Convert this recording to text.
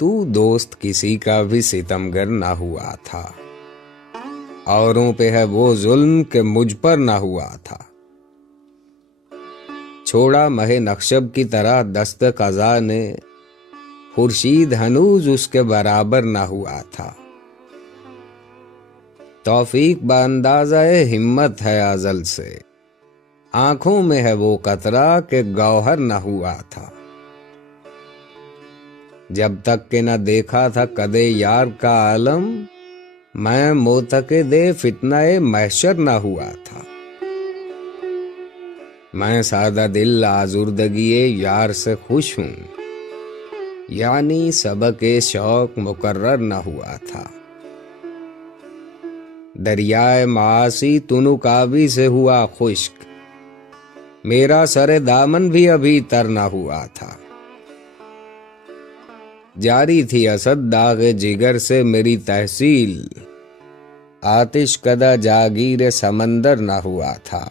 तू दोस्त किसी का भी सितमगर ना हुआ था। औरों पे है वो जुल्म के मुझ पर ना हुआ था। छोड़ा महे नक्शब की तरह दस्त कज़ा ने, खुर्शीद हनूज उसके बराबर ना हुआ था। तौफीक बांदाज़े हिम्मत है अज़ल से, आंखों में है वो कतरा के गौहर ना हुआ था। जब तक के न देखा था कदे यार का आलम, मैं मोतक़िदे फितनाए महशर ना हुआ था। मैं सादा दिल आज़ुर्दगिए यार से खुश हूँ, यानी सबके शौक मुकर्रर ना हुआ था। दरियाए मासी तुनुकाबी से हुआ खुश्क, मेरा सरे दामन भी अभी तर ना हुआ था। जारी थी असद दागे जिगर से मेरी तहसील, आतिश कदा जागीर समंदर ना हुआ था।